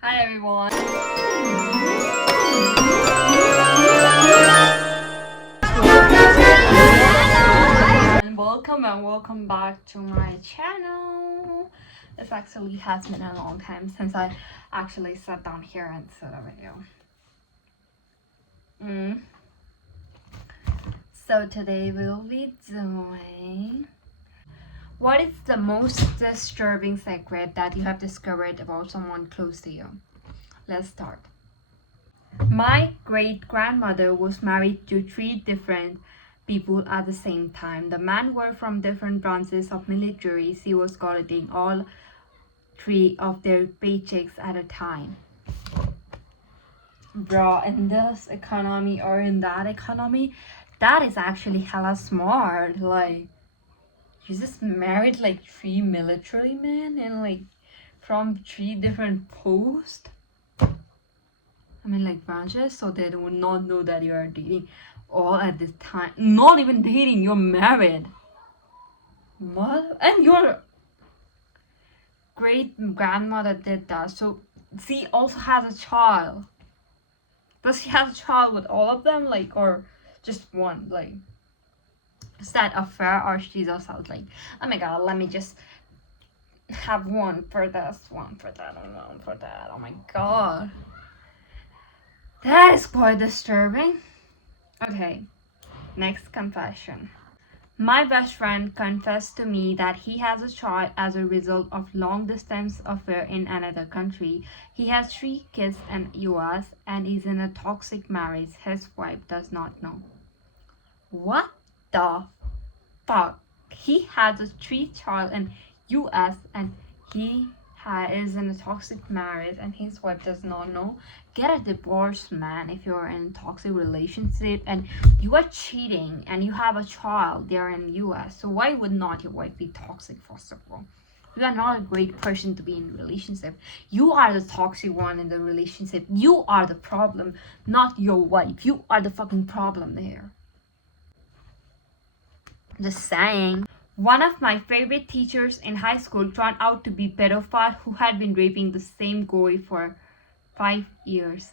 Hi everyone. And welcome back to my channel. This actually has been a long time since I actually sat down here and said a video. So today we'll be doing what is the most disturbing secret that you have discovered about someone close to you. Let's start. My great-grandmother was married to 3 different people at the same time. The men were from different branches of military. She was collecting all 3 of their paychecks at a time. Bro, in this economy or in that economy, that is actually hella smart. Like, you just married like 3 military men and like from 3 different posts. I mean, like branches, so they do not know that you are dating all at this time. Not even dating, you're married. What? And your great grandmother did that, so she also has a child. Does she have a child with all of them, like, or just one? Like, is that a fair, or she just was like, oh my god, let me just have one for this, one for that, and one for that. Oh my god. That is quite disturbing. Okay, next confession. My best friend confessed to me that he has a child as a result of long distance affair in another country. He has 3 kids in US and is in a toxic marriage. His wife does not know. What the fuck? He has a 3-child in US and he is in a toxic marriage and his wife does not know. Get a divorce, man, if you're in a toxic relationship and you are cheating and you have a child there in US. So why would not your wife be toxic? First of all, you are not a great person to be in a relationship. You are the toxic one in the relationship. You are the problem, not your wife. You are the fucking problem there. Just saying. One of my favorite teachers in high school turned out to be a pedophile who had been raping the same boy for 5 years.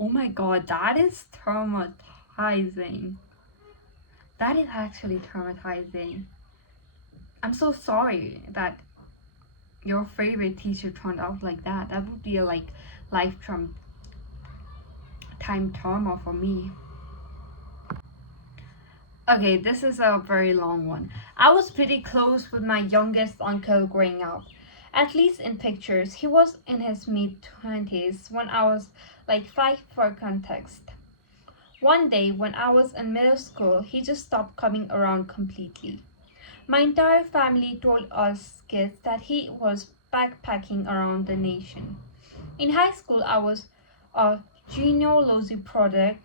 Oh my god, that is traumatizing. That is actually traumatizing. I'm so sorry that your favorite teacher turned out like that. That would be a lifetime trauma for me. Okay, this is a very long one. I was pretty close with my youngest uncle growing up. At least in pictures. He was in his mid-20s when I was like 5 for context. One day when I was in middle school, he just stopped coming around completely. My entire family told us kids that he was backpacking around the nation. In high school, I was a genealogy project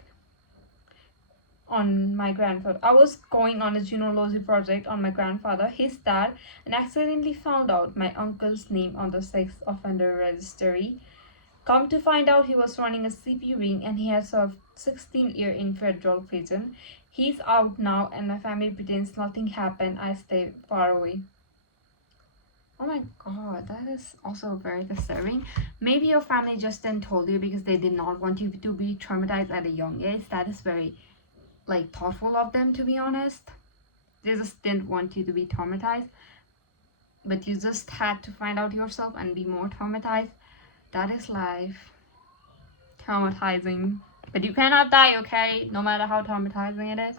on my grandfather. I was going on a genealogy project on my grandfather, his dad, and accidentally found out my uncle's name on the sex offender registry. Come to find out, he was running a CP ring and he has served 16 years in federal prison. He's out now and my family pretends nothing happened. I stay far away. Oh my god, that is also very disturbing. Maybe your family just didn't told you because they did not want you to be traumatized at a young age. That is very thoughtful of them, to be honest. They just didn't want you to be traumatized, but you just had to find out yourself and be more traumatized. That is life. Traumatizing, but you cannot die, okay, no matter how traumatizing it is.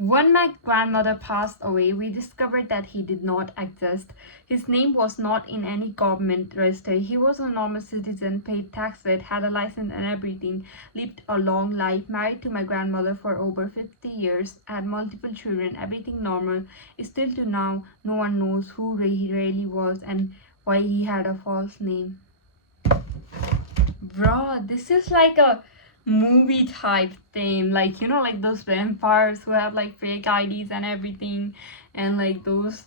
When my grandmother passed away, we discovered that he did not exist. His name was not in any government register. He was a normal citizen, paid taxes, had a license and everything, lived a long life, married to my grandmother for over 50 years, had multiple children, everything normal. Still to now, no one knows who he really was and why he had a false name. Bro, this is like a movie type thing, like, you know, like those vampires who have like fake IDs and everything, and like those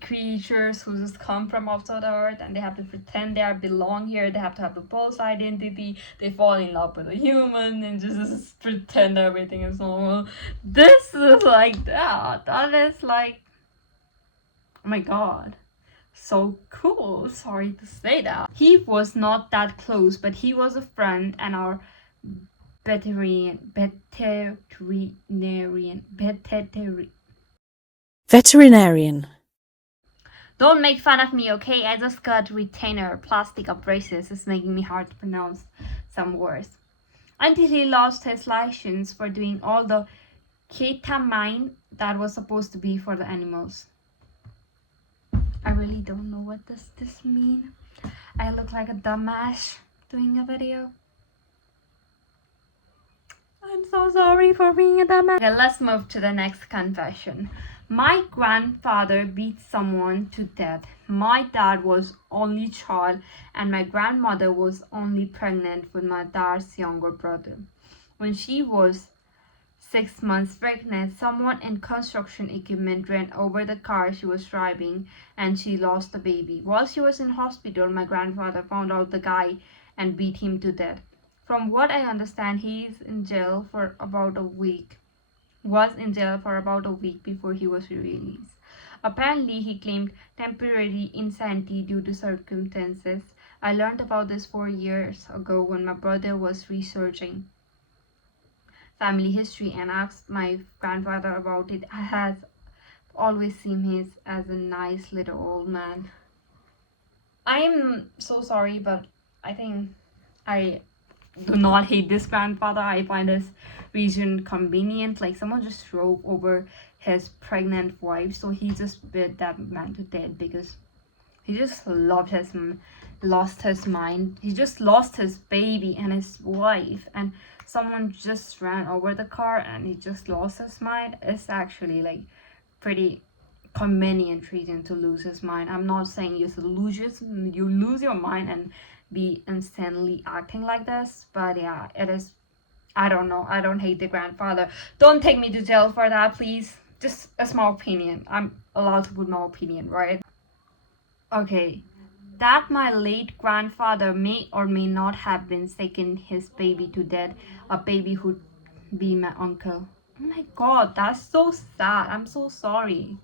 creatures who just come from outside the earth and they have to pretend they belong here. They have to have the false identity. They fall in love with a human and just pretend everything is normal. This is like that. That is like Oh my god. So cool. Sorry to say that. He was not that close, but he was a friend and our Veterinarian. Don't make fun of me, okay? I just got retainer. Plastic abrasives is making me hard to pronounce some words. Until he lost his license for doing all the ketamine that was supposed to be for the animals. I really don't know what does this mean. I look like a dumbass doing a video. I'm so sorry for being a dumbass. Okay, let's move to the next confession. My grandfather beat someone to death. My dad was only child and my grandmother was only pregnant with my dad's younger brother. When she was 6 months pregnant, someone in construction equipment ran over the car she was driving and she lost the baby. While she was in hospital, my grandfather found out the guy and beat him to death. From what I understand, he is in jail for about a week. Was in jail for about a week before he was released. Apparently, he claimed temporary insanity due to circumstances. I learned about this 4 years ago when my brother was researching family history and asked my grandfather about it. I had always seen him as a nice little old man. I'm so sorry, but I think I do not hate this grandfather. I find this reason convenient. Like someone just drove over his pregnant wife, so he just bit that man to death because he just lost his mind. He just lost his baby and his wife, and someone just ran over the car and he just lost his mind. It's actually like pretty convenient reason to lose his mind. I'm not saying you lose your mind and be instantly acting like this, but yeah, it is. I don't know. I don't hate the grandfather. Don't take me to jail for that, please. Just a small opinion. I'm allowed to put my opinion, right? Okay, that my late grandfather may or may not have been taking his baby to death, a baby who'd be my uncle. Oh my god, that's so sad. I'm so sorry.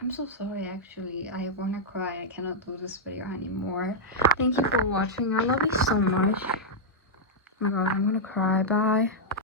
I'm so sorry actually. I wanna cry. I cannot do this video anymore. Thank you for watching. I love you so much. Oh my god, I'm gonna cry. Bye.